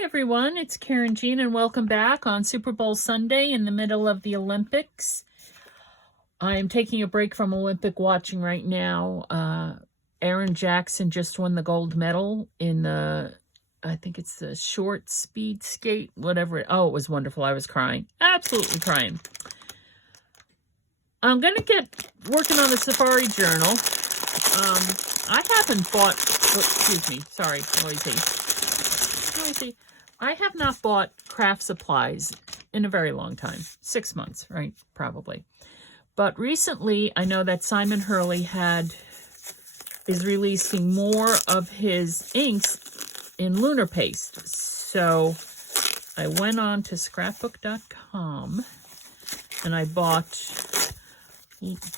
Hi everyone, it's Karynjean and welcome back on Super Bowl Sunday in the middle of the Olympics. I'm taking a break from Olympic watching right now. Aaron Jackson just won the gold medal in I think it's the short speed skate, whatever. Oh, it was wonderful. I was crying, absolutely crying. I'm going to get working on the Safari Journal. I haven't bought, excuse me, sorry, noisy. I have not bought craft supplies in a very long time. 6 months, right? Probably. But recently, I know that Simon Hurley is releasing more of his inks in Lunar Paste. So I went on to scrapbook.com and I bought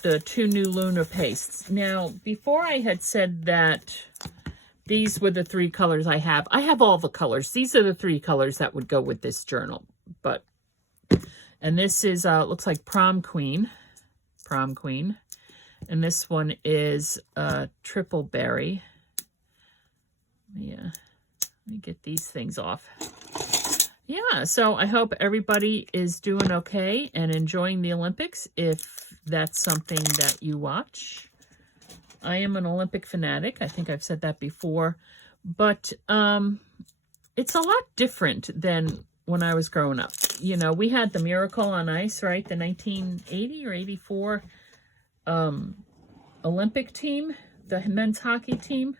the 2 new Lunar Pastes. Now, before I had said that these were the 3 colors I have. I have all the colors. These are the 3 colors that would go with this journal. And this is, looks like Prom Queen. And this one is Triple Berry. Yeah, let me get these things off. Yeah, so I hope everybody is doing okay and enjoying the Olympics, if that's something that you watch. I am an Olympic fanatic. I think I've said that before. But it's a lot different than when I was growing up. You know, we had the Miracle on Ice, right? The 1980 or 84 Olympic team, the men's hockey team.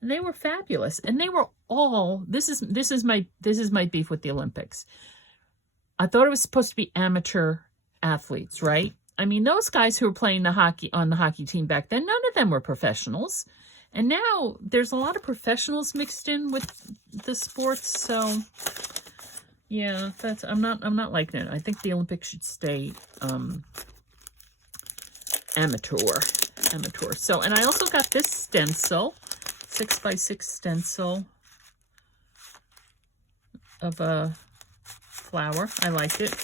And they were fabulous. And they were all, this is my beef with the Olympics. I thought it was supposed to be amateur athletes, right? I mean, those guys who were playing on the hockey team back then, none of them were professionals. And now there's a lot of professionals mixed in with the sports. So yeah, I'm not liking it. I think the Olympics should stay amateur. So, and I also got this stencil, 6x6 stencil of a flower. I liked it.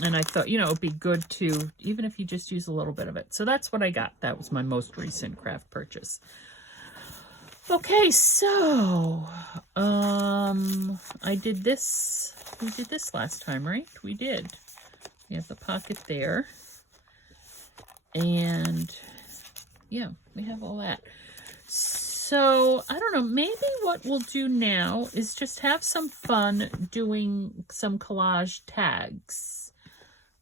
And I thought, you know, it'd be good to, even if you just use a little bit of it. So that's what I got. That was my most recent craft purchase. Okay, so, I did this. We did this last time, right? We did. We have the pocket there. And, yeah, we have all that. So, I don't know, maybe what we'll do now is just have some fun doing some collage tags.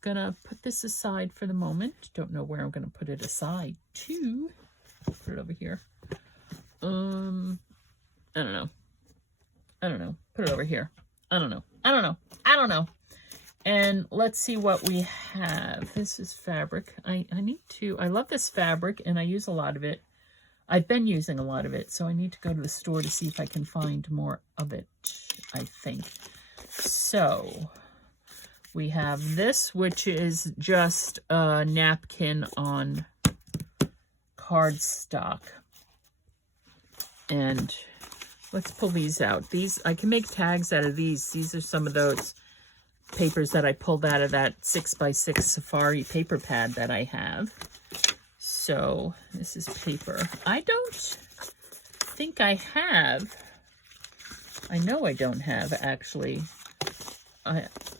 Gonna put this aside for the moment. Don't know where I'm gonna put it aside to. Put it over here. I don't know. Put it over here. I don't know. And let's see what we have. This is fabric. I love this fabric and I use a lot of it. I've been using a lot of it, so I need to go to the store to see if I can find more of it, I think. So we have this, which is just a napkin on cardstock. And let's pull these out. These, I can make tags out of these. These are some of those papers that I pulled out of that 6x6 Safari paper pad that I have. So this is paper. I don't think I have, I know I don't have actually,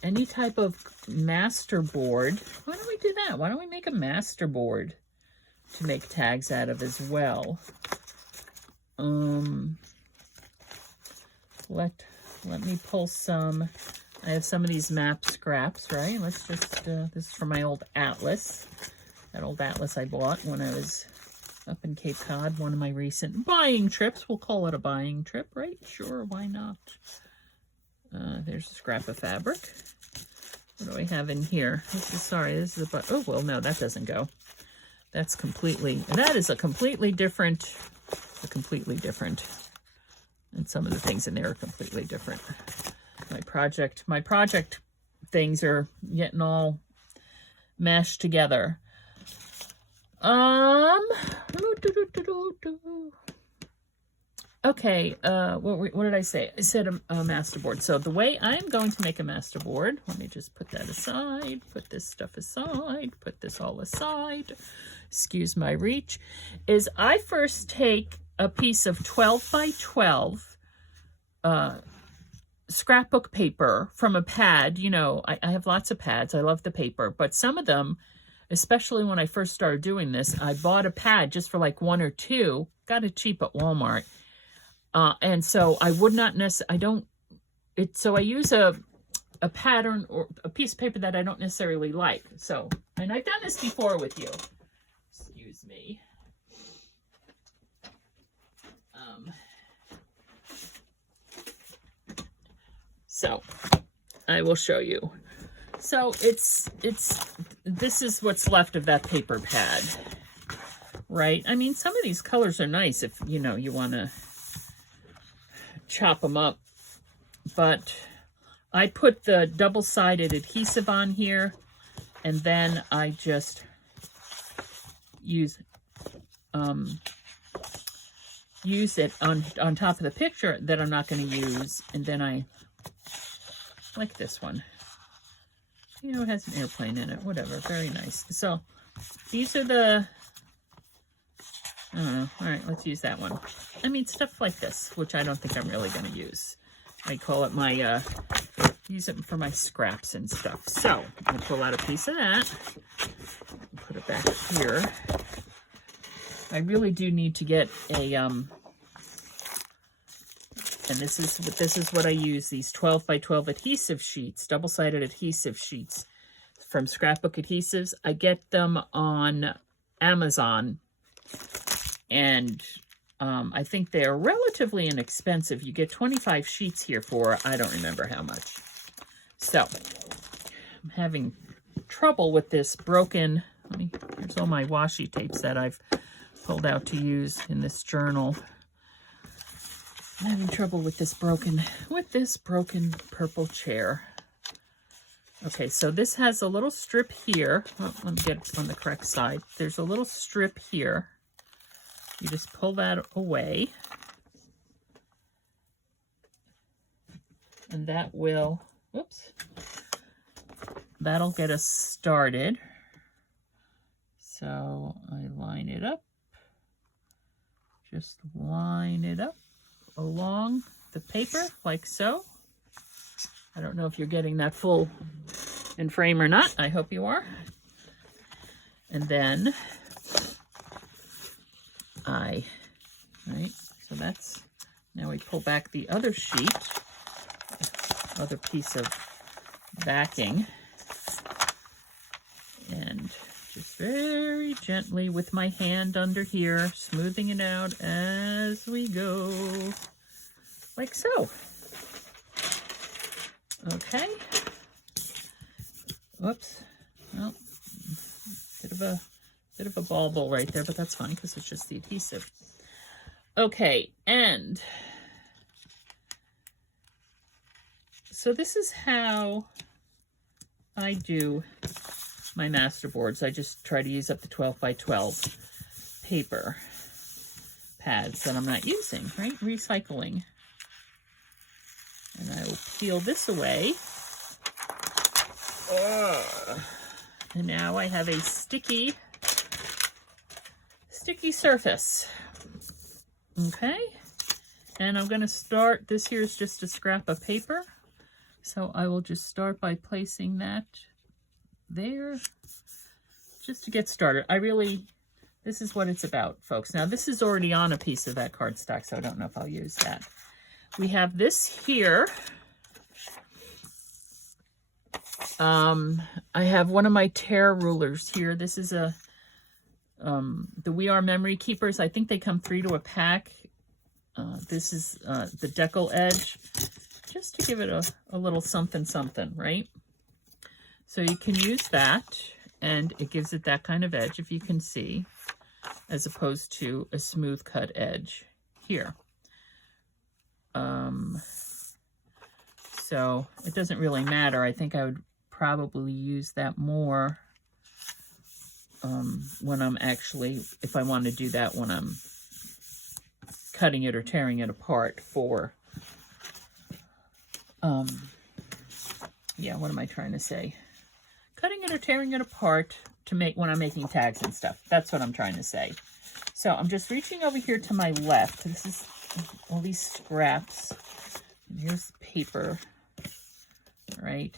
any type of master board. Why don't we do that? Why don't we make a master board to make tags out of as well? Let me pull some. I have some of these map scraps, right? Let's just, this is from my old atlas. That old atlas I bought when I was up in Cape Cod, one of my recent buying trips. We'll call it a buying trip, right? Sure, why not? There's a scrap of fabric. What do I have in here? This is a, oh, well, no, that doesn't go. That is a completely different. And some of the things in there are completely different. My project things are getting all mashed together. Okay, what did I say? I said a masterboard. So the way I'm going to make a masterboard, let me just put that aside, put this stuff aside, put this all aside, excuse my reach, is I first take a piece of 12 by 12 scrapbook paper from a pad. You know, I have lots of pads. I love the paper, but some of them, especially when I first started doing this, I bought a pad just for like 1 or 2, got it cheap at Walmart. And so I would not necessarily, so I use a pattern or a piece of paper that I don't necessarily like. So, and I've done this before with you. Excuse me. So I will show you. So this is what's left of that paper pad, right? I mean, some of these colors are nice if, you know, you want to chop them up, but I put the double-sided adhesive on here, and then I just use it on top of the picture that I'm not going to use, and then I like this one. You know, it has an airplane in it, whatever, very nice. So these are the, I don't know, all right, let's use that one. I mean, stuff like this, which I don't think I'm really going to use. I call it my, use it for my scraps and stuff. So I'll pull out a piece of that, put it back here. I really do need to get a, and this is what I use, these 12 by 12 adhesive sheets, double-sided adhesive sheets from Scrapbook Adhesives. I get them on Amazon, and I think they're relatively inexpensive. You get 25 sheets here for, I don't remember how much. So, I'm having trouble with this broken, here's all my washi tapes that I've pulled out to use in this journal. I'm having trouble with this broken purple chair. Okay, so this has a little strip here. Oh, let me get it on the correct side. There's a little strip here. You just pull that away. And that will, whoops, that'll get us started. So I line it up. Just line it up along the paper like so. I don't know if you're getting that full in frame or not. I hope you are. And then right, so that's, now we pull back the other sheet, other piece of backing, and just very gently with my hand under here, smoothing it out as we go, like so. Okay. Whoops. Well, bit of a bauble right there, but that's fine because it's just the adhesive. Okay, and so this is how I do my master boards. I just try to use up the 12 by 12 paper pads that I'm not using, right? Recycling. And I will peel this away. And now I have a sticky surface. Okay. And I'm going to start, this here is just a scrap of paper. So I will just start by placing that there, just to get started. This is what it's about, folks. Now this is already on a piece of that cardstock, so I don't know if I'll use that. We have this here. I have one of my tear rulers here. This is the We Are Memory Keepers. I think they come 3 to a pack. This is the decal edge, just to give it a little something something, right? So you can use that, and it gives it that kind of edge, if you can see, as opposed to a smooth cut edge here. So it doesn't really matter. I think I would probably use that more when I'm actually, if I want to do that when I'm cutting it or tearing it apart for, yeah, what am I trying to say? Cutting it or tearing it apart to make when I'm making tags and stuff. That's what I'm trying to say. So I'm just reaching over here to my left. This is all these scraps. Here's paper, right?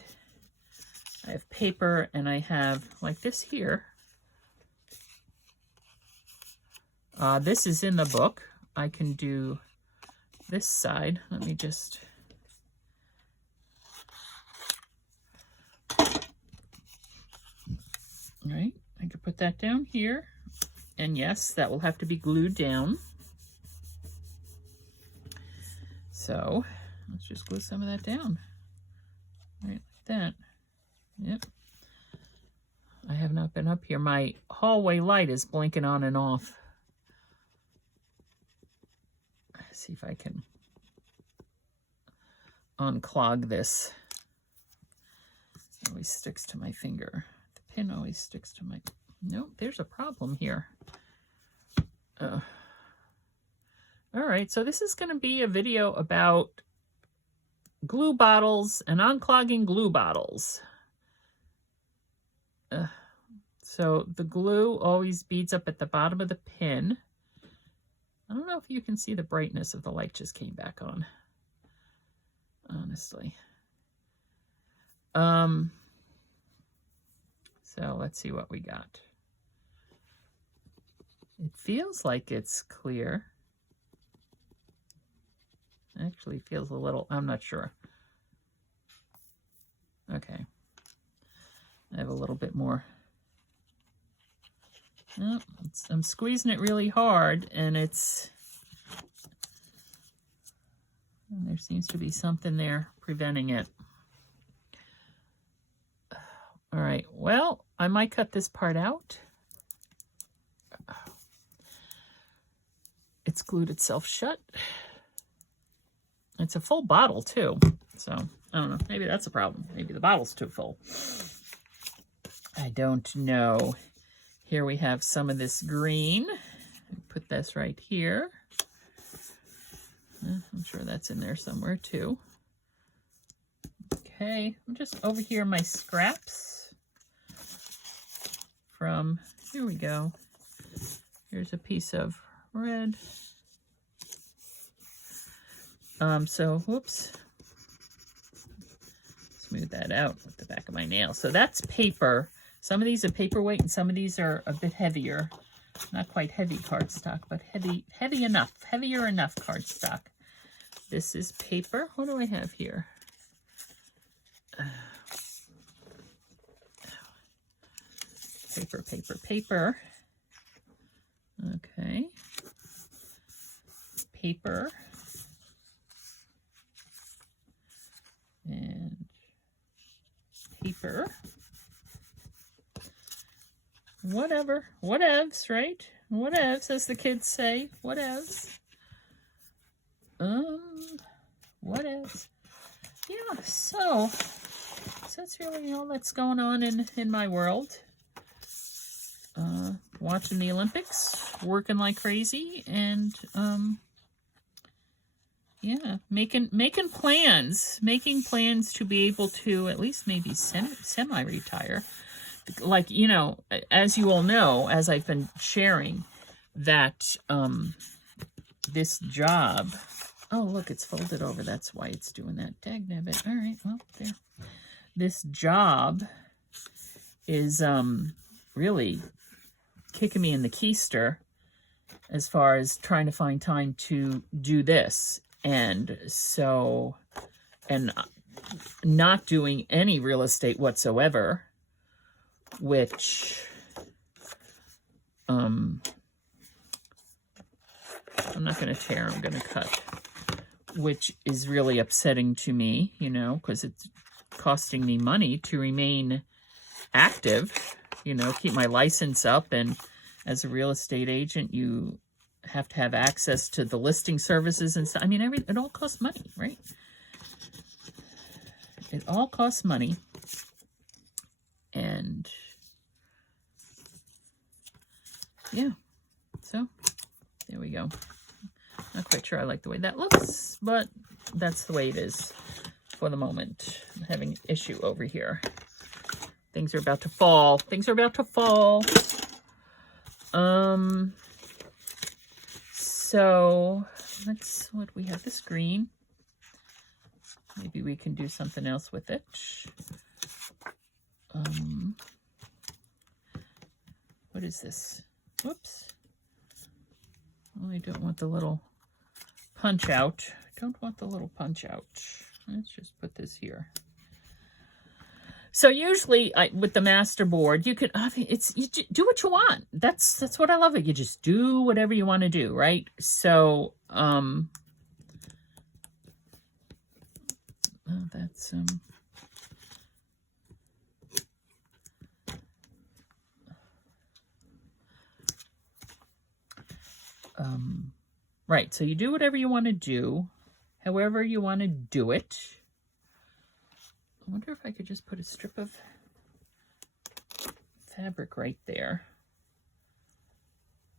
I have paper and I have like this here. This is in the book. I can do this side. Let me just... All right, I can put that down here. And yes, that will have to be glued down. So let's just glue some of that down. Right, like that. Yep. I have not been up here. My hallway light is blinking on and off. Let's see if I can unclog this. It always sticks to my finger. The pin always sticks to my... Nope, there's a problem here. All right, so this is going to be a video about glue bottles and unclogging glue bottles. So the glue always beads up at the bottom of the pin. I don't know if you can see the brightness of the light just came back on, honestly. So let's see what we got. It feels like it's clear. Actually feels a little, I'm not sure. Okay. I have a little bit more. Oh, I'm squeezing it really hard and there seems to be something there preventing it. All right, well, I might cut this part out. It's glued itself shut. It's a full bottle too, so I don't know, maybe that's a problem. Maybe the bottle's too full. I don't know. Here we have some of this green. Put this right here. I'm sure that's in there somewhere too. Okay, I'm just over here my scraps from, here we go. Here's a piece of red. So, whoops. Smooth that out with the back of my nail. So that's paper. Some of these are paperweight and some of these are a bit heavier. Not quite heavy cardstock, but heavier enough cardstock. This is paper. What do I have here? Paper. Okay. Paper. And paper. Whatever. Whatevs, right? Whatevs, as the kids say. Whatevs. Whatevs. Yeah, so that's really all that's going on in my world. Watching the Olympics, working like crazy, and yeah, making plans to be able to at least maybe semi-retire. Like, you know, as you all know, as I've been sharing, that this job, oh look, it's folded over, that's why it's doing that. Dagnabbit. All right, well, there. This job is really kicking me in the keister as far as trying to find time to do this. And so, and not doing any real estate whatsoever, which I'm not going to tear, I'm going to cut, which is really upsetting to me, you know, because it's costing me money to remain active, you know, keep my license up. And as a real estate agent, you have to have access to the listing services and stuff. I mean, it all costs money, right? It all costs money. And yeah, so there we go. Not quite sure I like the way that looks, but that's the way it is for the moment. I'm having an issue over here. Things are about to fall. Things are about to fall. So let's, what we have, this green. maybe we can do something else with it. What is this? Whoops. Oh, I don't want the little punch out. Don't want the little punch out. Let's just put this here. So usually with the master board, you could, you do what you want. That's what I love. You just do whatever you want to do, right? So, oh, that's, right. So you do whatever you want to do, however you want to do it. I wonder if I could just put a strip of fabric right there.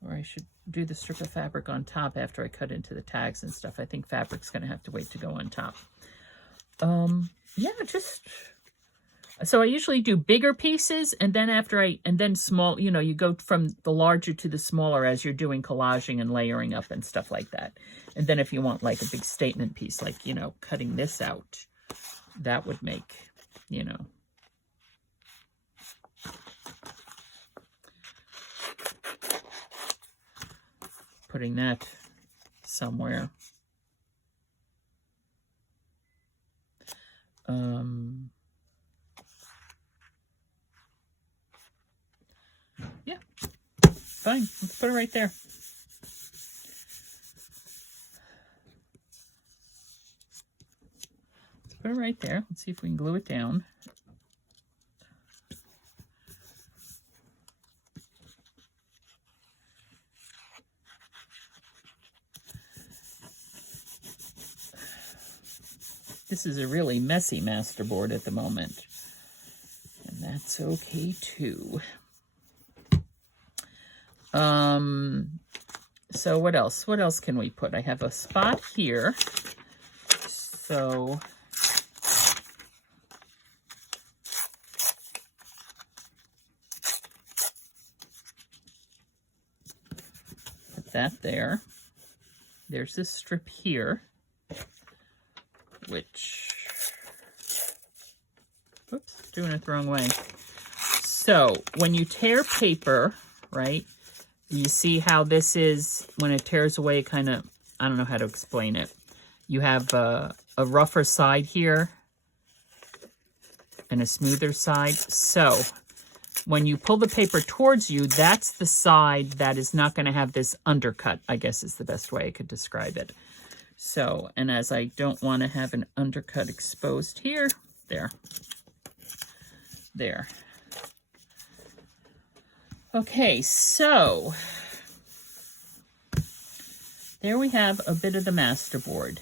Or I should do the strip of fabric on top after I cut into the tags and stuff. I think fabric's going to have to wait to go on top. Yeah, just... So I usually do bigger pieces, and then and then small, you know, you go from the larger to the smaller as you're doing collaging and layering up and stuff like that. And then if you want like a big statement piece, like, you know, cutting this out, that would make, you know. Putting that somewhere. Yeah, fine. Let's put it right there. Let's put it right there. Let's see if we can glue it down. This is a really messy masterboard at the moment, and that's okay too. So what else? What else can we put? I have a spot here. So put that there. There's this strip here, which, oops, doing it the wrong way. So when you tear paper, right, you see how this is, when it tears away, kind of, I don't know how to explain it. You have a rougher side here and a smoother side. So when you pull the paper towards you, that's the side that is not going to have this undercut, I guess is the best way I could describe it. So, and as I don't want to have an undercut exposed here, there. Okay, so there we have a bit of the masterboard.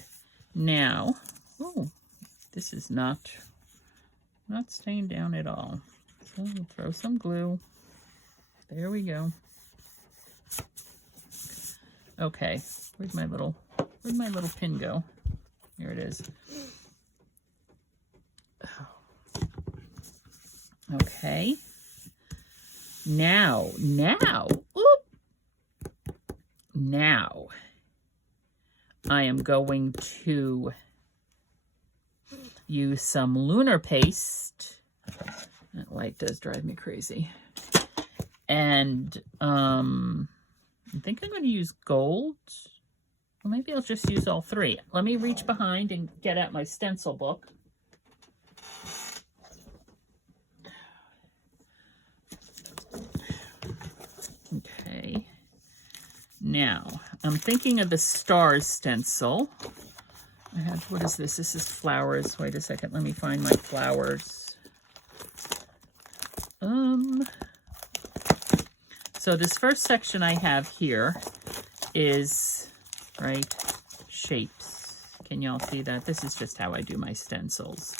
Now, oh, this is not staying down at all. So we'll throw some glue. There we go. Okay, where'd my little pin go? Here it is. Okay. Now, I am going to use some Lunar Paste. That light does drive me crazy. And I think I'm going to use gold. Well, maybe I'll just use all three. Let me reach behind and get out my stencil book. Okay. Now, I'm thinking of the stars stencil. I have, what is this? This is flowers. Wait a second. Let me find my flowers. So this first section I have here is, right, shapes. Can y'all see that? This is just how I do my stencils.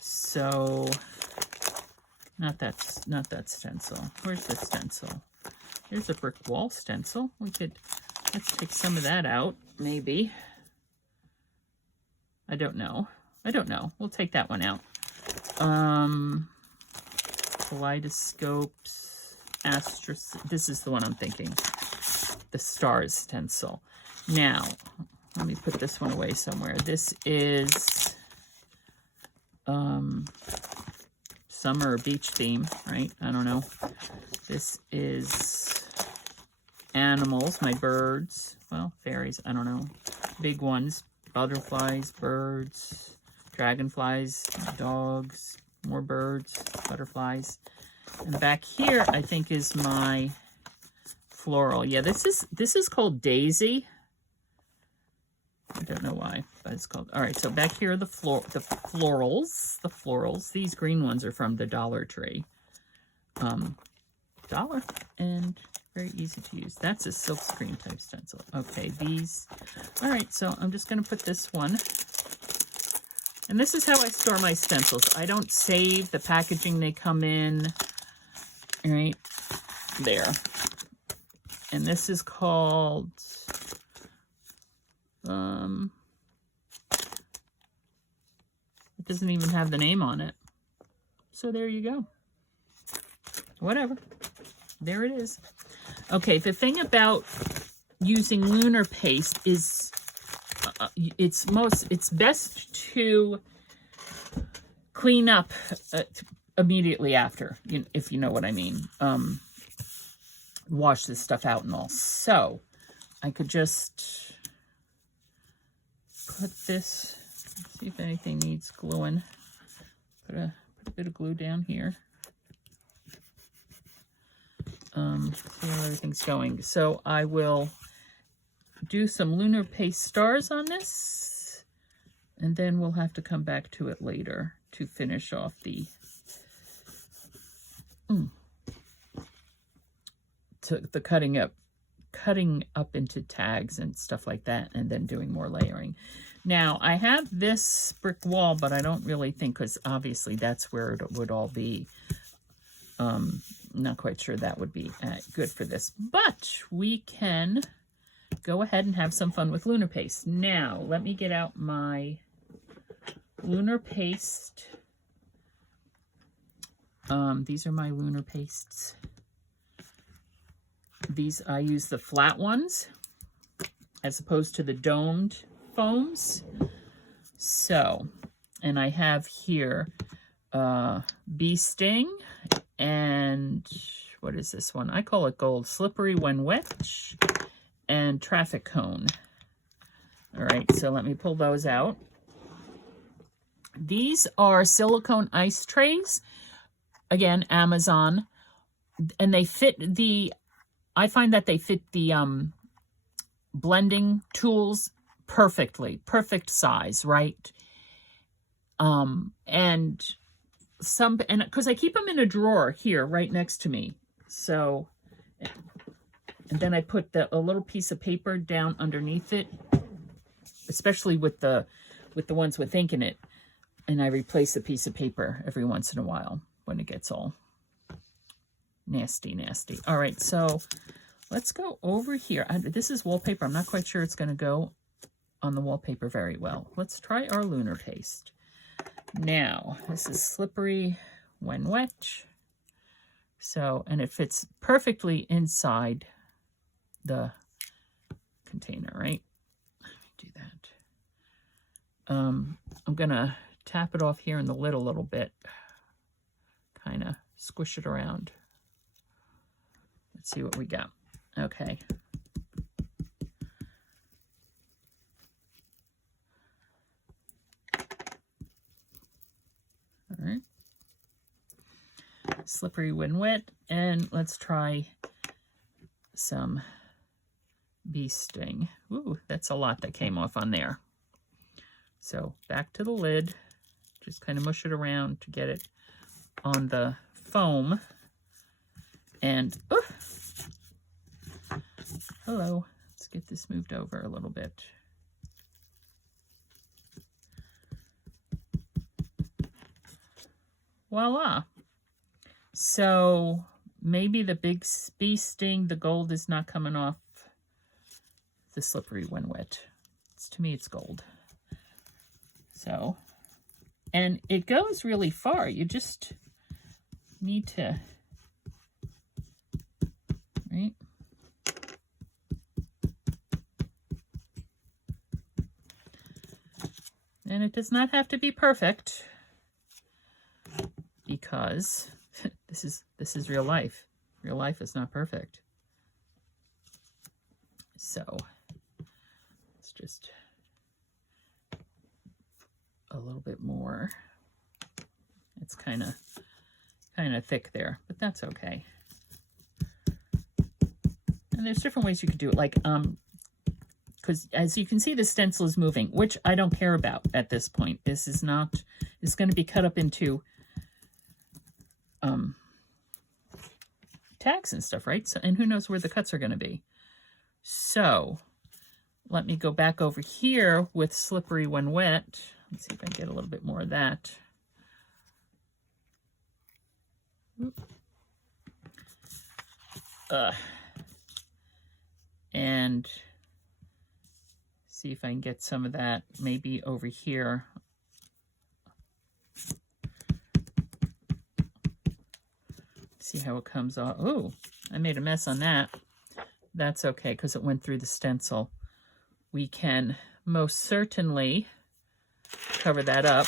So not that stencil. Where's the stencil? Here's a brick wall stencil. Let's take some of that out, maybe. I don't know. We'll take that one out. Kaleidoscopes, this is the one I'm thinking. The stars stencil. Now, let me put this one away somewhere. This is summer or beach theme, right? I don't know. This is animals, my birds. Well, fairies, I don't know. Big ones, butterflies, birds, dragonflies, dogs, more birds, butterflies. And back here, I think, is my floral. Yeah, this is called Daisy. I don't know why, but it's called. All right, so back here are the florals. The florals. These green ones are from the Dollar Tree. $1 and very easy to use. That's a silk screen type stencil. Okay, these. All right, so I'm just going to put this one. And this is how I store my stencils. I don't save the packaging they come in. Right there. And this is called it doesn't even have the name on it. So there you go. Whatever. There it is. Okay, the thing about using Lunar Paste is it's best to clean up immediately after, if you know what I mean. Wash this stuff out and all. So I could just put this, see if anything needs gluing. Put a bit of glue down here. See how everything's going. So I will do some Lunar Paste stars on this, and then we'll have to come back to it later to finish off the the cutting up into tags and stuff like that, and then doing more layering. Now I have this brick wall, but I don't really think, because obviously that's where it would all be. Not quite sure that would be good for this, but we can go ahead and have some fun with Lunar Paste. Now let me get out my Lunar Paste. These are my Lunar Pastes. These, I use the flat ones as opposed to the domed foams. So, and I have here Bee Sting and what is this one? I call it Gold, Slippery When Wet, and Traffic Cone. All right, so let me pull those out. These are silicone ice trays. Again, Amazon. And they fit the, I find that they fit the blending tools perfectly. Perfect size, right? And because I keep them in a drawer here right next to me. So, and then I put a little piece of paper down underneath it, especially with the ones with ink in it. And I replace a piece of paper every once in a while when it gets all nasty. All right, so let's go over here. This is wallpaper. I'm not quite sure it's going to go on the wallpaper very well. Let's try our Lunar Paste. Now, this is Slippery When Wet. So, and it fits perfectly inside the container, right? Let me do that. I'm going to tap it off here in the lid a little bit. Kind of squish it around. Let's see what we got. Okay. All right. Slippery When Wet. And let's try some Bee Sting. Ooh, that's a lot that came off on there. So back to the lid. Just kind of mush it around to get it on the foam. And hello, let's get this moved over a little bit. Voila. So maybe the big Bee Sting, the gold is not coming off the Slippery When Wet. To me, it's gold. So, and it goes really far. You just need to, right? And it does not have to be perfect, because this is real life. Real life is not perfect. So let's just a little bit more. It's kind of thick there, but that's okay. And there's different ways you could do it, like because as you can see, the stencil is moving, which I don't care about at this point. This is not, it's going to be cut up into tags and stuff, right? So, and who knows where the cuts are going to be. So let me go back over here with Slippery When Wet. Let's see if I can get a little bit more of that. And see if I can get some of that maybe over here. See how it comes off. Oh, I made a mess on that. That's okay, because it went through the stencil. We can most certainly cover that up.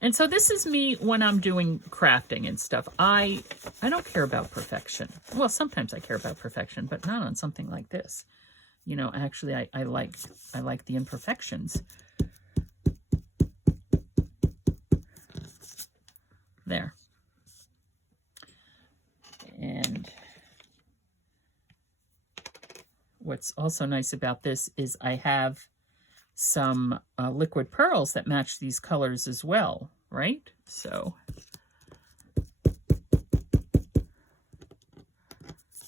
And so this is me when I'm doing crafting and stuff. I don't care about perfection. Well, sometimes I care about perfection, but not on something like this. You know, actually, I like the imperfections. There. And what's also nice about this is I have some liquid pearls that match these colors as well, right? So,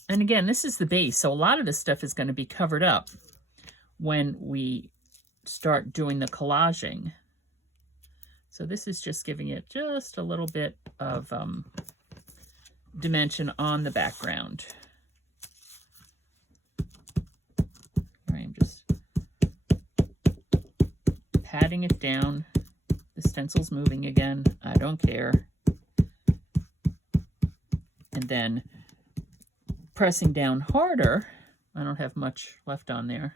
and again, this is the base, so a lot of this stuff is going to be covered up when we start doing the collaging. So this is just giving it just a little bit of dimension on the background. I'm just patting it down. The stencil's moving again. I don't care. And then pressing down harder. I don't have much left on there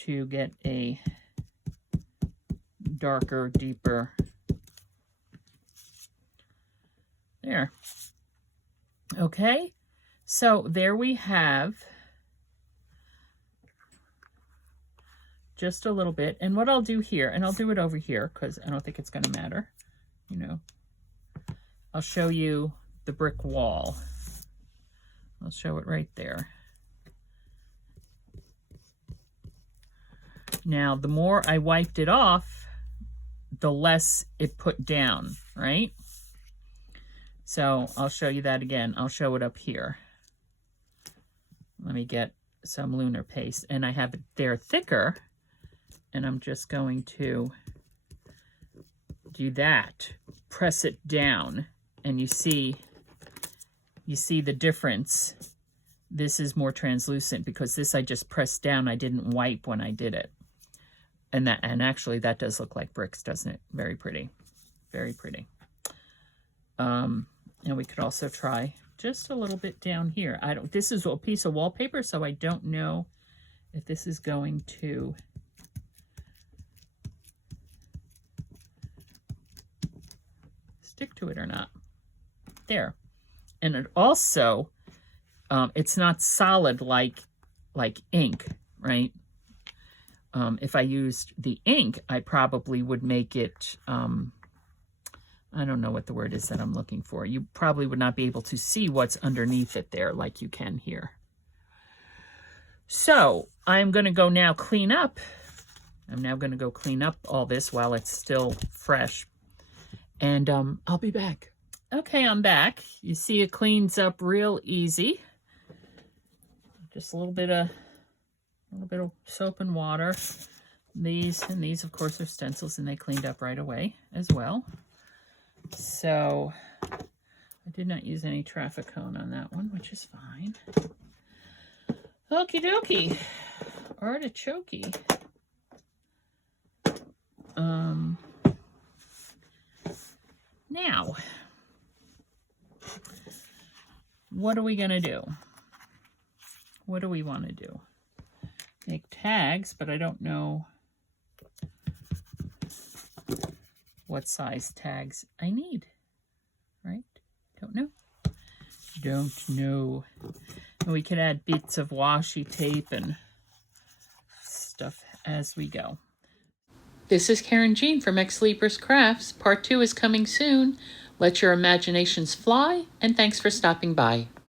to get a darker, deeper. There. Okay. So there we have just a little bit. And what I'll do here, and I'll do it over here because I don't think it's going to matter, you know. I'll show you the brick wall. I'll show it right there. Now, the more I wiped it off, the less it put down, right? So I'll show you that again. I'll show it up here. Let me get some Lunar Paste, and I have it there thicker, and I'm just going to do that. Press it down, and you see the difference. This is more translucent because this I just pressed down. I didn't wipe when I did it. And actually that does look like bricks, doesn't it? Very pretty. Very pretty. And we could also try just a little bit down here. This is a piece of wallpaper, so I don't know if this is going to stick to it or not. There. And it also, it's not solid like ink, right? If I used the ink, I probably would make it, I don't know what the word is that I'm looking for. You probably would not be able to see what's underneath it there like you can here. So I'm going to go now clean up. I'm now going to go clean up all this while it's still fresh. And I'll be back. Okay, I'm back. You see it cleans up real easy. Just a little bit of soap and water. These of course are stencils, and they cleaned up right away as well. So I did not use any traffic cone on that one, which is fine. Okie dokie. Artichoke. Now, what are we going to do? What do we want to do? make tags, but I don't know what size tags I need, right? Don't know. Don't know. And we can add bits of washi tape and stuff as we go. This is Karynjean from Ex Libris Crafts. Part 2 is coming soon. Let your imaginations fly, and thanks for stopping by.